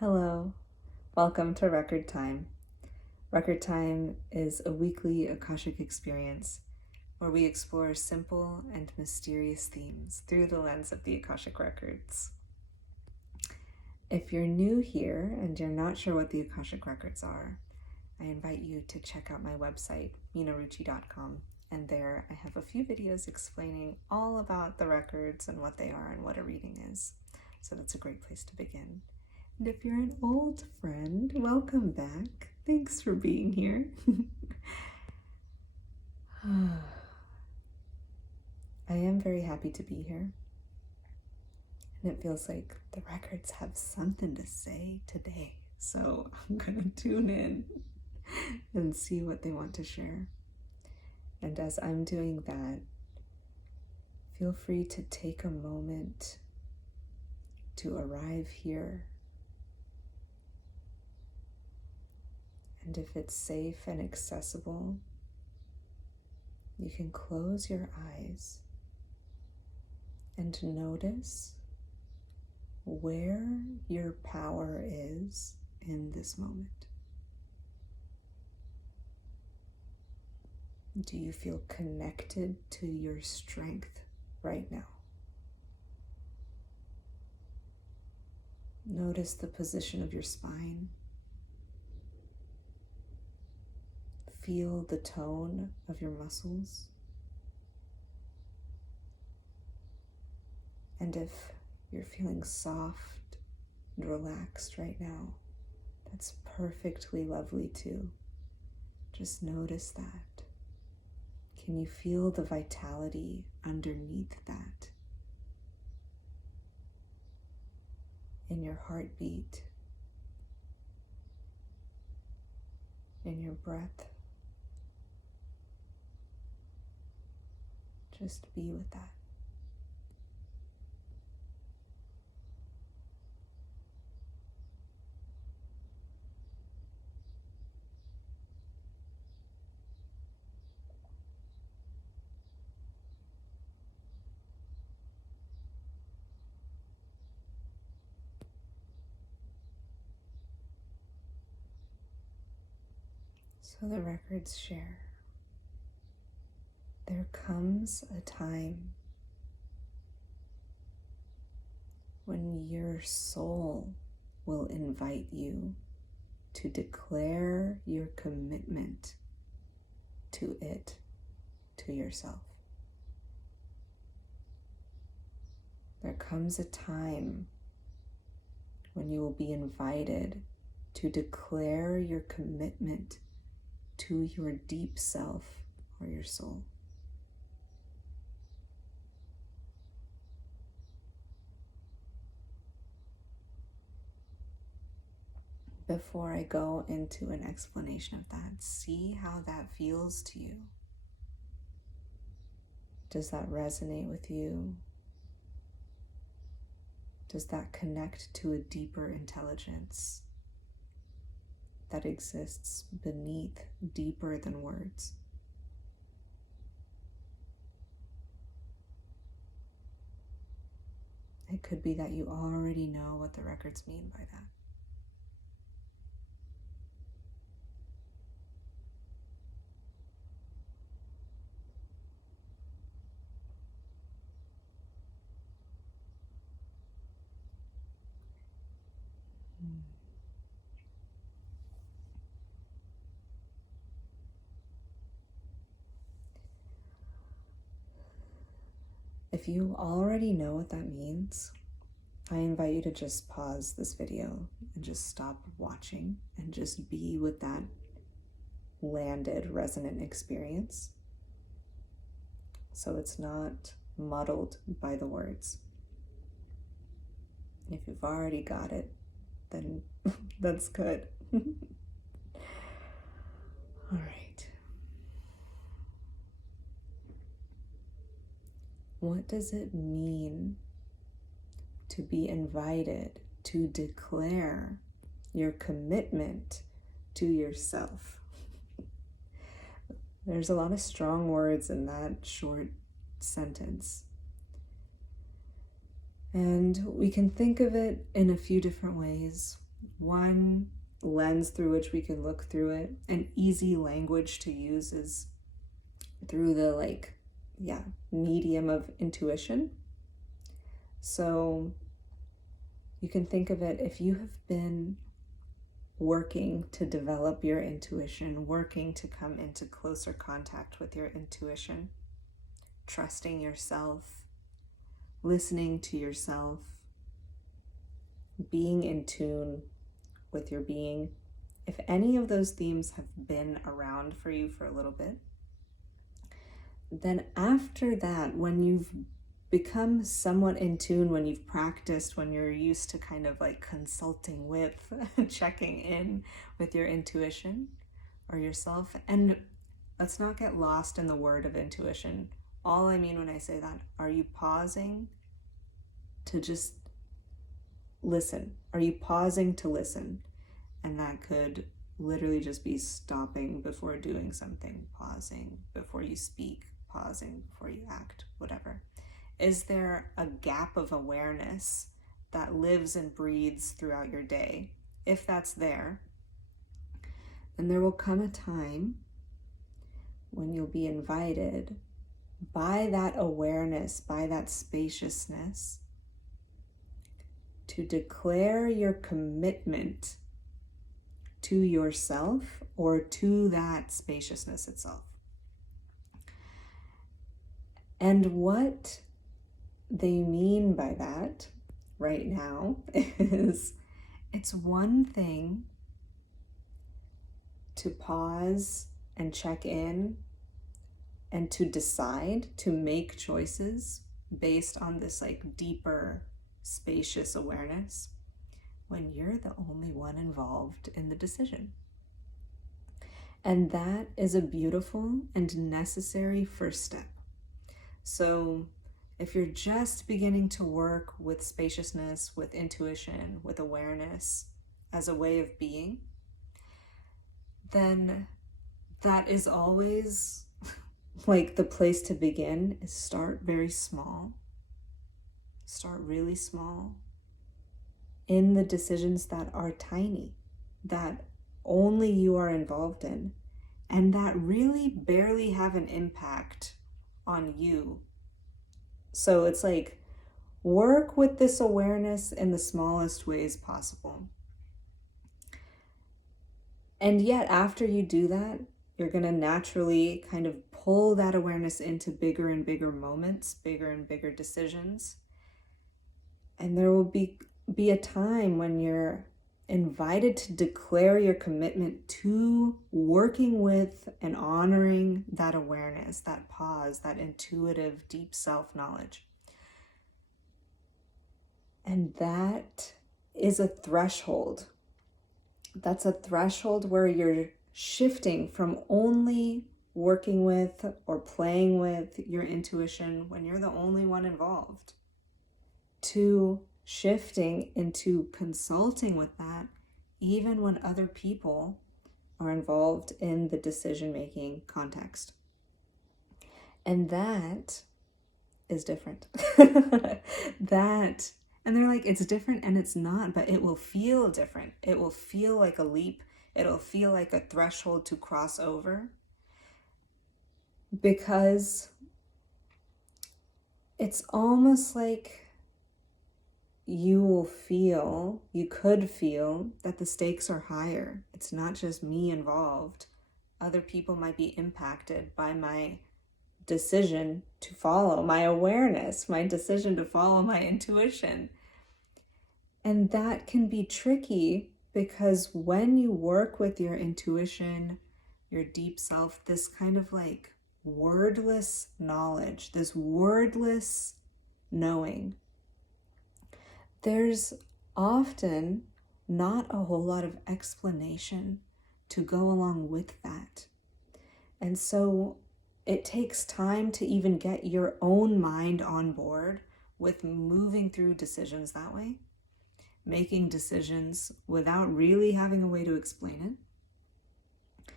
Hello, welcome to Record Time. Record Time is a weekly Akashic experience where we explore simple and mysterious themes through the lens of the Akashic Records. If you're new here and you're not sure what the Akashic Records are, I invite you to check out my website, minaruchi.com, and there I have a few videos explaining all about the records and what they are and what a reading is. So that's a great place to begin. And if you're an old friend, welcome back. Thanks for being here. I am very happy to be here. And it feels like the records have something to say today. So I'm going to tune in and see what they want to share. And as I'm doing that, feel free to take a moment to arrive here. And if it's safe and accessible, you can close your eyes and notice where your power is in this moment. Do you feel connected to your strength right now? Notice the position of your spine. Feel the tone of your muscles. And if you're feeling soft and relaxed right now, that's perfectly lovely too. Just notice that. Can you feel the vitality underneath that? In your heartbeat, in your breath. Just be with that. So the records share. There comes a time when your soul will invite you to declare your commitment to it, to yourself. There comes a time when you will be invited to declare your commitment to your deep self or your soul. Before I go into an explanation of that, see how that feels to you. Does that resonate with you? Does that connect to a deeper intelligence that exists beneath, deeper than words? It could be that you already know what the records mean by that. If you already know what that means, I invite you to just pause this video and just stop watching and just be with that landed, resonant experience. So it's not muddled by the words. And if you've already got it, then that's good. All right. What does it mean to be invited to declare your commitment to yourself? There's a lot of strong words in that short sentence. And we can think of it in a few different ways. one lens through which we can look through it, an easy language to use, is through the medium of intuition. So you can think of it, if you have been working to develop your intuition, working to come into closer contact with your intuition, trusting yourself, listening to yourself, being in tune with your being. If any of those themes have been around for you for a little bit, then after that, when you've become somewhat in tune, when you've practiced, when you're used to kind of like consulting with, checking in with your intuition or yourself, and let's not get lost in the word of intuition. All I mean when I say that, are you pausing to just listen? Are you pausing to listen? And that could literally just be stopping before doing something, pausing before you speak, pausing before you act, whatever. Is there a gap of awareness that lives and breathes throughout your day? If that's there, then there will come a time when you'll be invited by that awareness, by that spaciousness, to declare your commitment to yourself or to that spaciousness itself. And what they mean by that right now is, it's one thing to pause and check in and to decide to make choices based on this like deeper, spacious awareness when you're the only one involved in the decision. And that is a beautiful and necessary first step. So if you're just beginning to work with spaciousness, with intuition, with awareness as a way of being, then that is always like the place to begin, is start very small. Start really small in the decisions that are tiny, that only you are involved in, and that really barely have an impact on you. So it's like, work with this awareness in the smallest ways possible. And yet after you do that, you're going to naturally kind of pull that awareness into bigger and bigger moments, bigger and bigger decisions. And there will be a time when you're invited to declare your commitment to working with and honoring that awareness, that pause, that intuitive, deep self-knowledge. And that is a threshold. That's a threshold where you're shifting from only working with or playing with your intuition when you're the only one involved, to shifting into consulting with that even when other people are involved in the decision-making context. And that is different. And they're like, it's different and it's not, but it will feel different. It will feel like a leap. It'll feel like a threshold to cross over, because it's almost like you could feel that the stakes are higher. It's not just me involved. Other people might be impacted by my decision to follow my awareness, my decision to follow my intuition. And that can be tricky, because when you work with your intuition, your deep self, this kind of like wordless knowledge, this wordless knowing, there's often not a whole lot of explanation to go along with that. And so it takes time to even get your own mind on board with moving through decisions that way, making decisions without really having a way to explain it.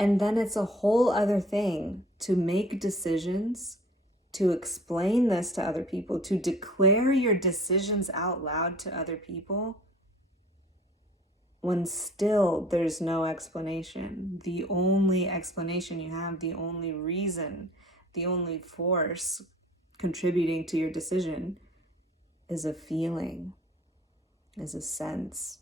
And then it's a whole other thing to make decisions, to explain this to other people, to declare your decisions out loud to other people when still there's no explanation. The only explanation you have, the only reason, the only force contributing to your decision is a feeling, is a sense,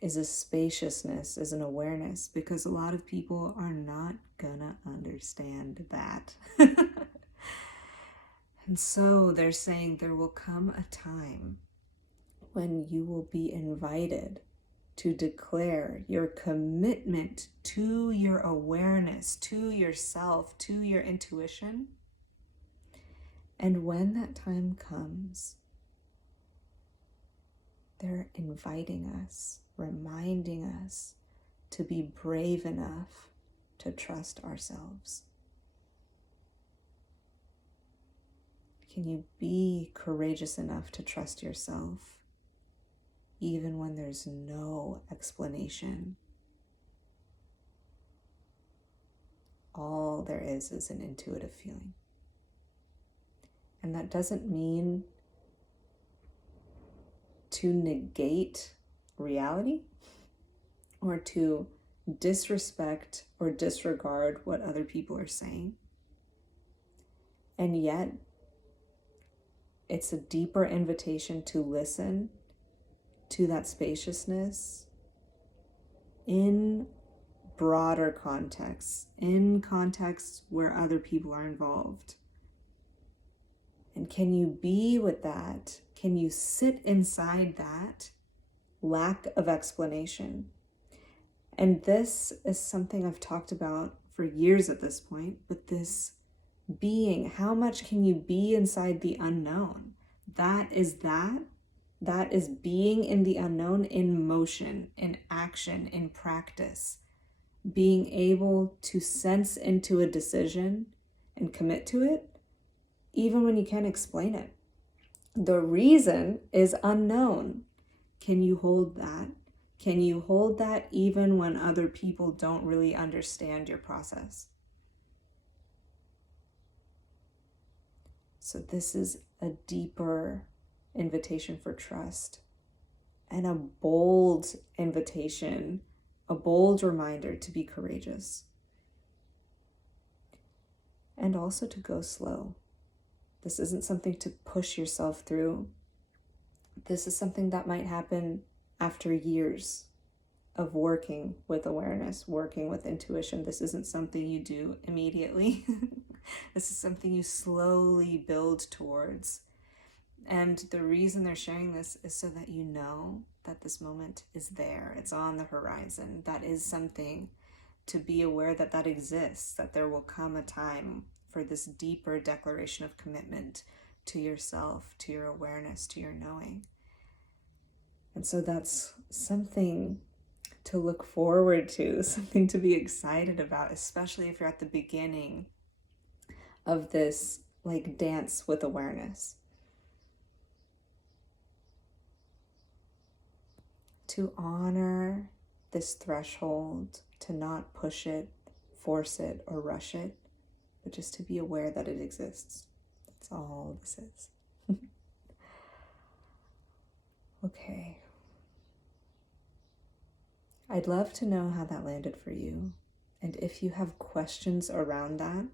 is a spaciousness, is an awareness, because a lot of people are not gonna understand that. And so they're saying there will come a time when you will be invited to declare your commitment to your awareness, to yourself, to your intuition. And when that time comes, they're inviting us, reminding us to be brave enough to trust ourselves. Can you be courageous enough to trust yourself, even when there's no explanation? All there is an intuitive feeling. And that doesn't mean to negate reality or to disrespect or disregard what other people are saying. And yet, it's a deeper invitation to listen to that spaciousness in broader contexts, in contexts where other people are involved. And can you be with that? Can you sit inside that lack of explanation? And this is something I've talked about for years at this point, but this being, how much can you be inside the unknown? That is being in the unknown, in motion, in action, in practice. Being able to sense into a decision and commit to it, even when you can't explain it. The reason is unknown. Can you hold that? Can you hold that even when other people don't really understand your process? So this is a deeper invitation for trust and a bold invitation, a bold reminder to be courageous and also to go slow. This isn't something to push yourself through. This is something that might happen after years of working with awareness, working with intuition. This isn't something you do immediately. This is something you slowly build towards. And the reason they're sharing this is so that you know that this moment is there. It's on the horizon. That is something to be aware that exists, that there will come a time for this deeper declaration of commitment to yourself, to your awareness, to your knowing. And so that's something to look forward to, something to be excited about, especially if you're at the beginning of this dance with awareness. To honor this threshold, to not push it, force it, or rush it, but just to be aware that it exists. That's all this is. Okay. I'd love to know how that landed for you. And if you have questions around that,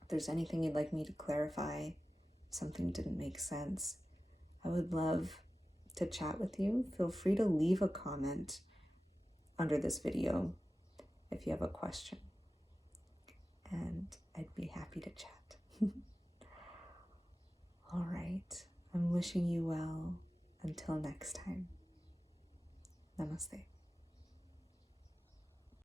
if there's anything you'd like me to clarify, something didn't make sense, I would love to chat with you. Feel free to leave a comment under this video if you have a question, and I'd be happy to chat. All right, I'm wishing you well. Until next time, namaste.